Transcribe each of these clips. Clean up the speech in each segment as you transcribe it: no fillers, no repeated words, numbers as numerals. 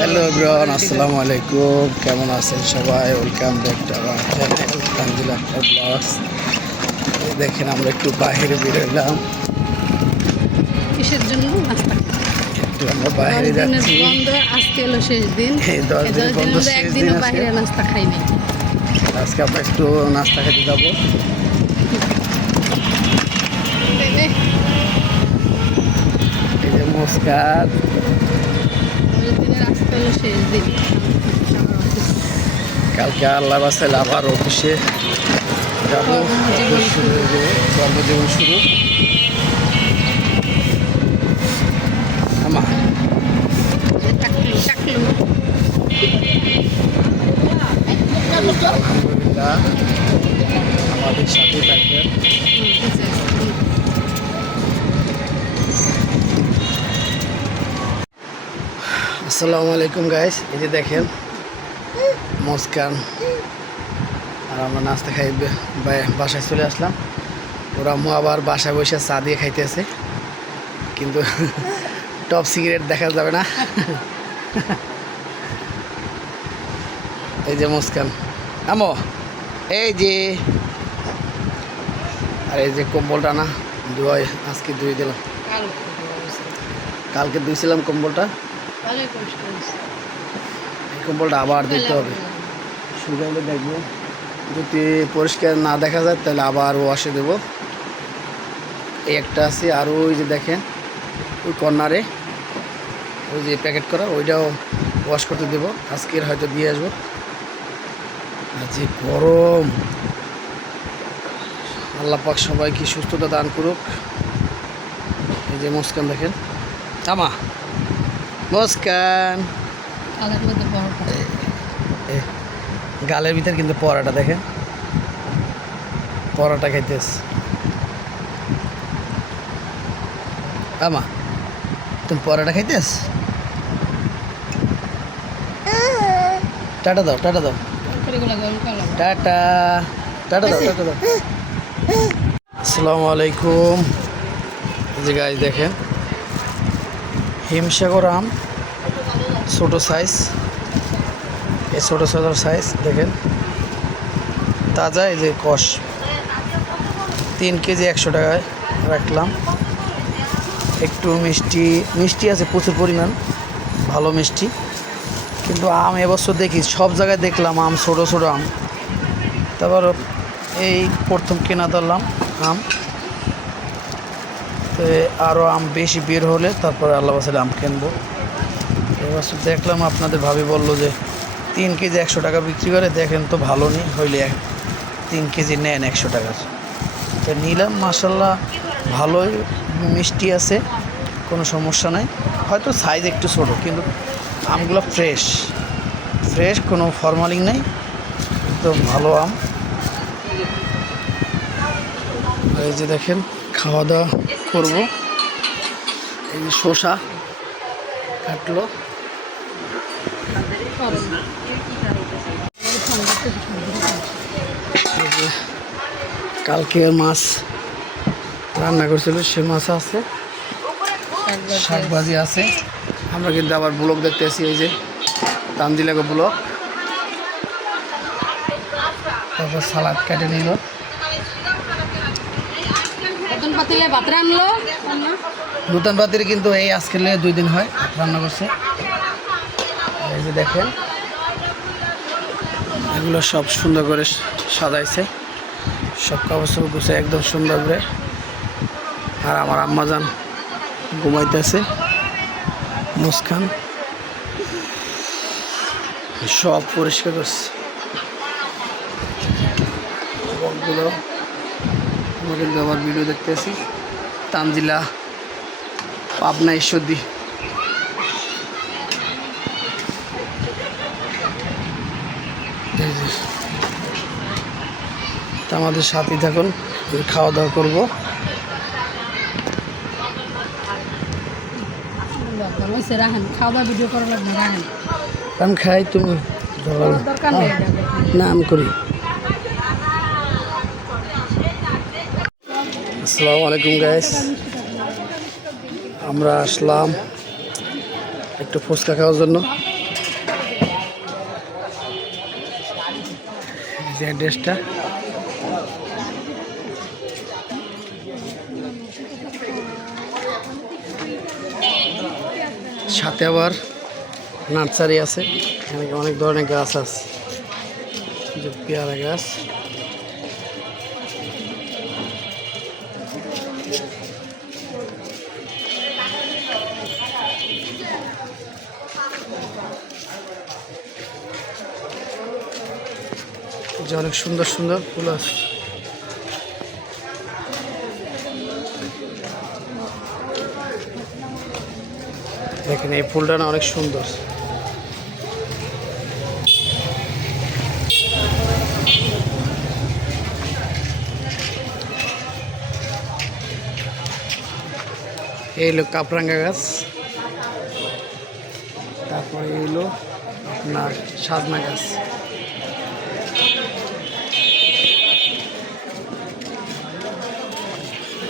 Hello everyone, আসসালামু আলাইকুম। কেমন আছেন সবাই? Welcome back to our channel Tanzil Akter blogs. দেখেন আমরা একটু বাইরে বেরোলাম, কিসের জন্য? নাস্তা। একটু আমরা বাইরে যাচ্ছি। বন্ধ, আজকে হলো শেষ দিন। এই 10 দিন বন্ধ, শেষ দিন একদিনও আজকে। বাইরে নাস্তা খাইনি। আজকে আমরা একটু নাস্তা খেতে যাবো। এই যে মুস্কান, 10 দিনের আজকে হলো শেষ দিন। কালকে আল্লাহ বাসাইল আবার অফিসে যাবো। কর্মজীবন শুরু হয়ে যাবে, কর্মজীবন শুরু। আমা আলহামদুলিল্লাহ, আমাদের সাথে থাকবেন। আসসালামু আলাইকুম গাইস। এই যে দেখেন মুস্কান আর আমরা নাস্তা খাই বাসায় চলে আসলাম। ওরা আম্মু আবার বাসায় বসে চা দিয়ে খাইতেছে, কিন্তু টপ সিগারেট দেখা যাবে না। এই যে মুস্কান আমো, এই যে, আর এই যে কম্বলটা না ধুয়ে আজকে ধুয়ে দিলাম। কালকে ধুয়েছিলাম কম্বলটা, এই কম্বলটা আবার দিতে হবে। শুকাইলে দেখবো, যদি পরিষ্কার না দেখা যায় তাহলে আবার ওয়াশে দেবো। এই একটা আছে, আর ওই যে দেখেন ওই কর্নারে ওই যে প্যাকেট করা, ওইটাও ওয়াশ করতে দেবো। আজকের হয়তো দিয়ে আসবো। আর যে গরম, আল্লাহ পাক সবাইকে সুস্থতা দান করুক। এই যে মুস্কান দেখেন, আমা মুস্কান, গালের ভিতর কিন্তু পরাটা দেখেন, পরাটা খাইতেছে। আমা তুমি পরাটা খাইতেস? টাটা দাও, টাটা দাও, টাটা, টাটা দাও, টাটা দাও। আসসালামু আলাইকুম। এই যে গাছ দেখেন, হিমসাগর আম, ছোটো সাইজ। এই ছোটো ছোটো সাইজ দেখেন, তাজা। এই যে কষ 3 কেজি 100 টাকায় রাখলাম। একটু মিষ্টি মিষ্টি আছে প্রচুর পরিমাণ, ভালো মিষ্টি। কিন্তু আম এবছর দেখি সব জায়গায় দেখলাম আম ছোটো ছোটো আম। তারপর এই প্রথম কেনা ধরলাম আম, তো আরও আম বেশি বের হলে তারপরে আল্লাহ বাসালে আম কিনবো। এবছর দেখলাম আপনাদের ভাবি বললো যে 3 কেজি 100 টাকা বিক্রি করে, দেখেন তো ভালো নেই হইলে 3 কেজি নেন 100 টাকার। তো নিলাম, মাশাল্লাহ ভালোই মিষ্টি আছে, কোনো সমস্যা নাই। হয়তো সাইজ একটু ছোটো, কিন্তু আমগুলো ফ্রেশ ফ্রেশ, কোনো ফরমালিং নেই, একদম ভালো আম। আর এই যে দেখেন খাওয়া দাওয়া করবো। এই যে শসা কাটলো, কালকে মাছ রান্না করছিল, সে মাছ আছে, শাক ভাজি আছে। আমরা কিন্তু আবার ব্লগ দেখতে আসি, এই যে তানজিলাকে ব্লগ। তারপর সালাদ কেটে নিল, নতুন পাতির কিন্তু এই আজকে 2 দিন হয় রান্না করছে। এই যে দেখেন এগুলো সব সুন্দর করে সাজাইছে, সব কাপড় গুছে একদম সুন্দর করে। আর আমার আম্মাজান ঘুমাইতেছে, মুস্কান সব পরিষ্কার করছে। বকগুলো আমরা কিন্তু আবার ভিডিও দেখতেছি। তানজিলা পাবনা ঈশ্বরদী। তা আমাদের সাথে থাকুন, খাওয়া দাওয়া করবো। আমি খাই, তুমি না আমি করি। আসসালামু আলাইকুম গাইস, আমরা আসলাম একটু ফুচকা খাওয়ার জন্য। যে ড্রেসটা সাথে আবার নার্সারি আছে, এখানে অনেক ধরনের গাছ আছে, যে পেয়ারা গাছ। যে অনেক সুন্দর সুন্দর ফুল আছে। দেখেন এই ফুলটা না অনেক সুন্দর। এই হলো কাপরাঙ্গা গাছ, তারপরে এই হলো আপনার সাজনা গাছ।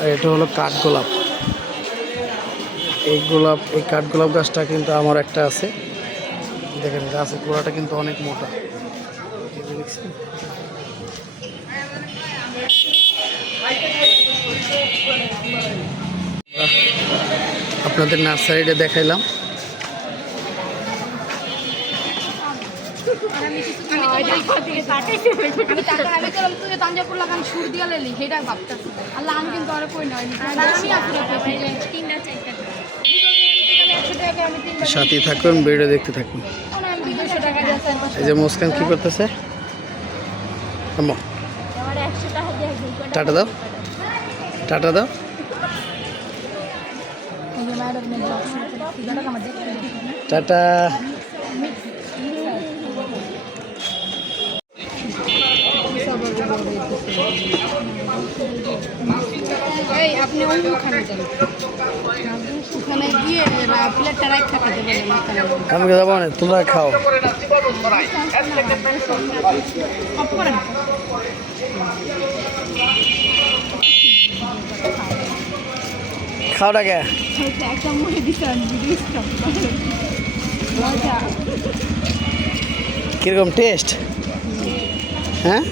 আর এটা হলো কাঠগোলাপ। এই কাঠগোলাপ গাছটা কিন্তু আমার একটা আছে। দেখেন গাছের গোড়াটা কিন্তু অনেক মোটা। আপনাদের নার্সারিটা দেখাইলাম। সাথে থাকুন, ভিডিও দেখতে থাকুন। এই যে মুস্কান কি করতেছে, টাটা দাও, টাটা দাও। টাটা। আপনি ওখানে গিয়ে প্লেটটা রাখা খেতে পারেন। আমি যাবো না, তোমরা খাও। খাওয়াটা কে কিরকম টেস্ট? হ্যাঁ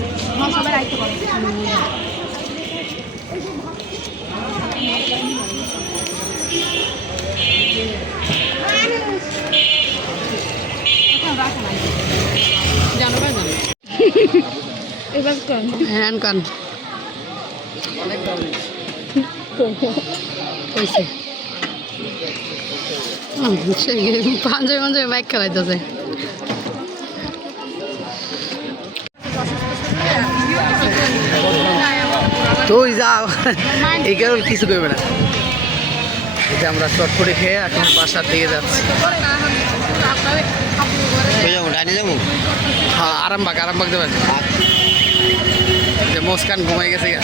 পাঞ্জাবি পাঞ্জাবি বাইক খেলাইতেছে। তুই যাও, এই কারণ কিছু করবে না। এটা আমরা চটপটি খেয়ে এখন বাসার দিকে যাচ্ছি। হ্যাঁ আরামবাগ দেবেন। যে মুস্কান ঘুমাই গেছে গা।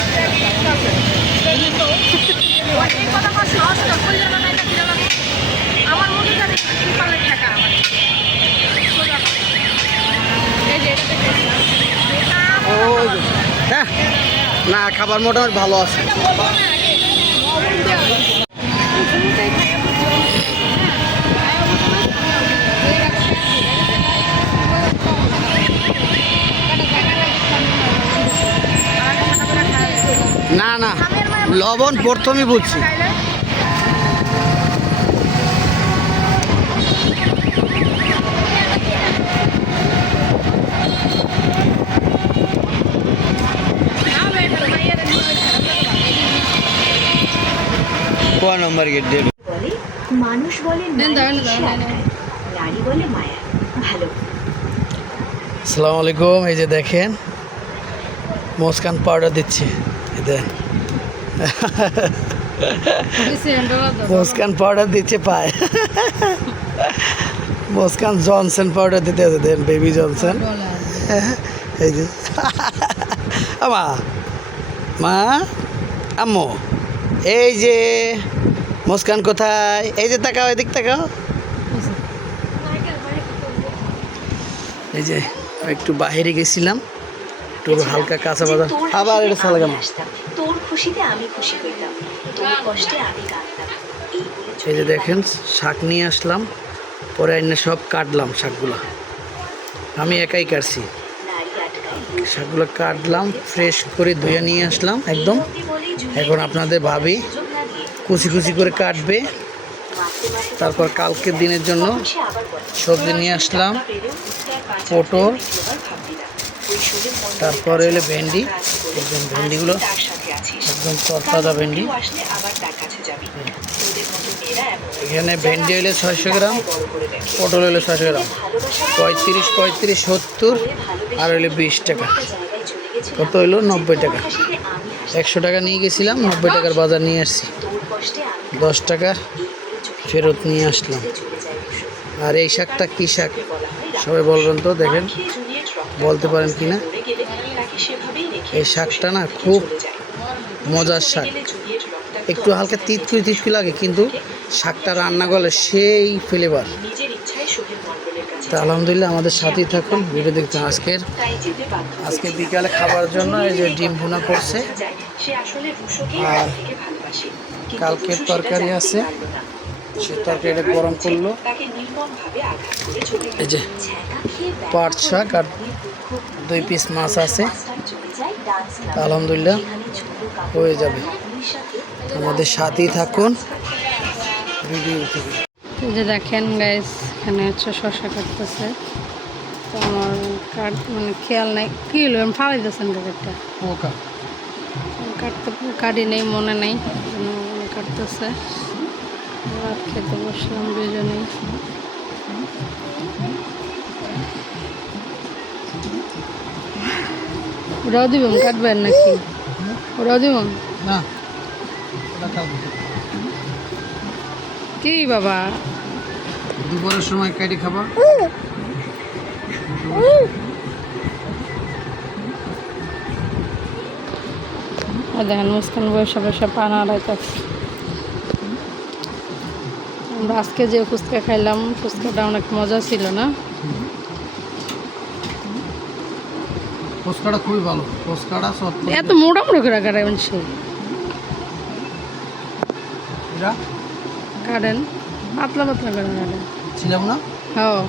হ্যাঁ না, খাবার মোটামুটি ভালো আছে। না না, লবণ প্রথমেই বুঝছি। কোন নম্বর গেট দেবে? মানুষ বলে নারী বলে মায়া। ভালো। আসসালামু আলাইকুম। এই যে দেখেন মুস্কান পাউডার দিচ্ছে। মুস্কান পাউডার দিচ্ছে পায়। মুস্কান জনসন পাউডার দিতে আছে, দেন বেবি জনসন। এই যে আমা মা আম্মু, এই যে মুস্কান কোথায়? এই যে তাকাও, এদিক তাকাও। এই যে একটু বাইরে গেছিলাম, একটু হালকা কাঁচা বাজার, আবার এটা সালা কেন? তোর খুশিতে আমি খুশি হইতাম, তোর কষ্টে আমি কাঁদতাম। এই যে দেখেন শাক নিয়ে আসলাম, পরে এনে সব কাটলাম শাকগুলা। আমি একাই কাটছি। নারী আটকায় শাকগুলো কাটলাম, ফ্রেশ করে ধুয়ে নিয়ে আসলাম একদম। এখন আপনাদের ভাবি কুচি কুচি করে কাটবে। তারপর কালকের দিনের জন্য সবজি নিয়ে আসলাম, পটল, তারপরে এলো ভেন্ডি। একদম ভেন্ডিগুলো একদম তরতাজা ভেন্ডি। এখানে ভেন্ডি হইলে 600 গ্রাম, পটল হইলে 600 গ্রাম, 35, 70 আর হইলে 20 টাকা। কত হইলো? 90 টাকা। 100 টাকা নিয়ে গেছিলাম, 90 টাকার বাজার নিয়ে আসছি, 10 টাকা ফেরত নিয়ে আসলাম। আর এই শাকটা কী শাক সবাই বলবেন তো, দেখেন বলতে পারেন কি না। এই শাকটা না খুব মজার শাক, একটু হালকা তিতকুই লাগে, কিন্তু শাকটা রান্না করলে সেই ফ্লেভার। তা আলহামদুলিল্লাহ আমাদের সাথেই থাকুন, ভিডিও দেখতে। আজকে বিকালে খাবার জন্য এই যে ডিম ভুনা করছে, আর কালকের তরকারি আছে, সে তরকারিটা গরম করলো। এই যে পাট শাক আর 2 পিস মাছ আছে, আলহামদুলিল্লাহ হয়ে যাবে। আমাদের সাথেই থাকুন ভিডিও থেকে। এই যে দেখেন গাইস, এখানে হচ্ছে শসা কাটতেছে। তো আমার মানে খেয়াল নাই কি হলো, আমি ফালাই দিয়েছেন কাটটা পোকা কাটি নেই, মনে নেই কাটতেছে। ভাত খেতে বসলাম দুজনেই। ওরাও দিব কাটবেন নাকি? ওরাও দিব না, কি বাবা? দুপুরের সময় কেটে খাবা। দেখেন মুস্কান বসে বসে পানা রাইতেছে। আমরা আজকে যে ফুচকা খাইলাম, ফুচকাটা অনেক মজা ছিল না? ফুচকাটা খুবই ভালো, ফুচকাটা এত মোটা মোটা করে কাটাবেন সে কাটেন, পাতলা পাতলা করে কাটেন। ছিলাম না। হ্যাঁ